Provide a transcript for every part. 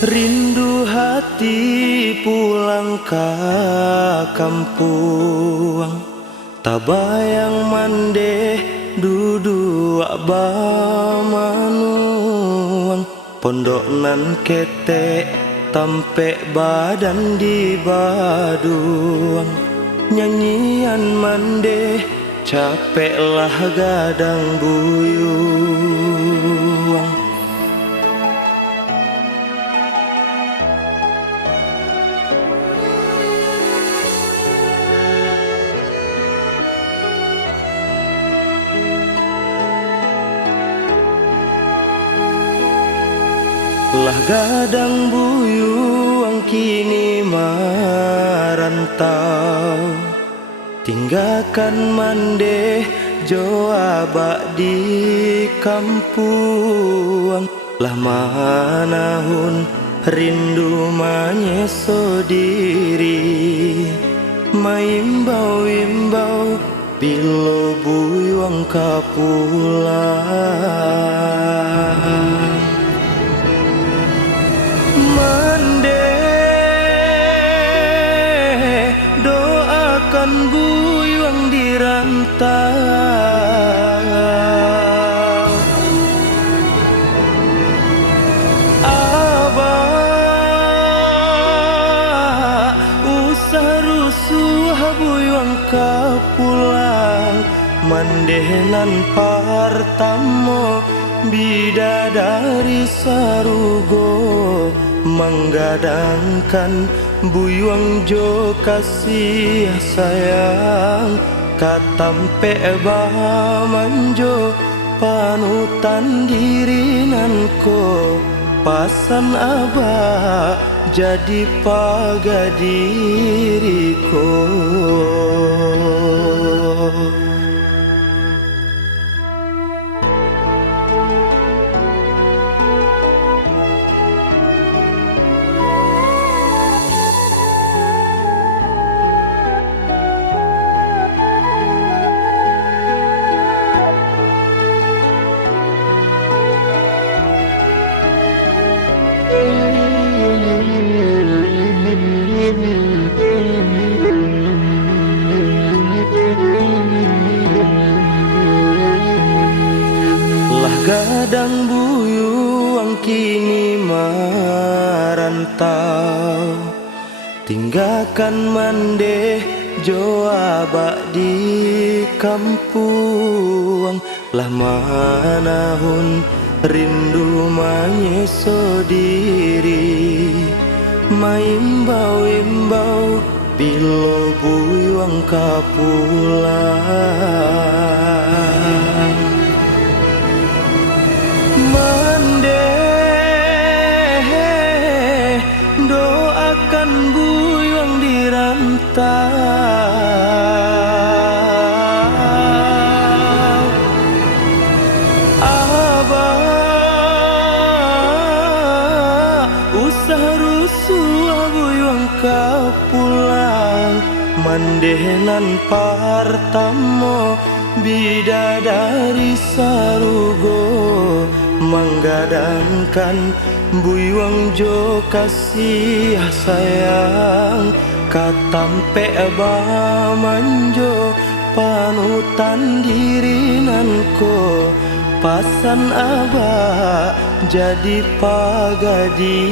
Rindu hati pulang ke kampung, tabayang mande dudu ba manuang. Pondok nan ketek tampe badan di baduang. Nyanyian mande capek lah gadang buyuang. Lah gadang buyuang kini merantau, tinggalkan mande joabak di kampung. Lah manahun rindu menyeso diri, maimbau-imbau bilo buyuang kapulang. Doakan buyuang di rantau. Abah usah rusuh buyuang kapulang. Mandenan partamo bidadari sarugo, menggadangkan buyuang jo kasih sayang. Katampe bamanjo panutan diri nanko, pasan abah jadi pagadiriku. Lah gadang buyuang kini merantau, tinggalkan mande joabak di kampung. Lah manahun rindu menyeso diri, maimbau-imbau bilo buyuang kapulang. Mande doakan buyuang di rantau. Abah usah rusuh buyuang kapulang. Mandenan partamo bidadari sarugo, menggadangkan buyuang jo kasih sayang. Katampe bamanjo panutan diri nanko, pasan abah jadi pagadiriku.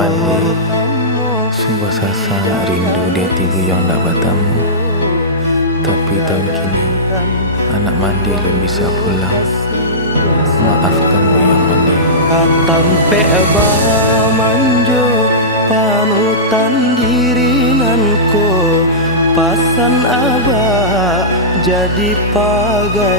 Mandi sungguh sasa rindu deti buyuang dak batamu. Tapi tahun kini anak mandi belum bisa pulang. Maafkan buyuang mandi. Katampe bamanjo panutan diri nanko, pasan abah jadi pagadiriku.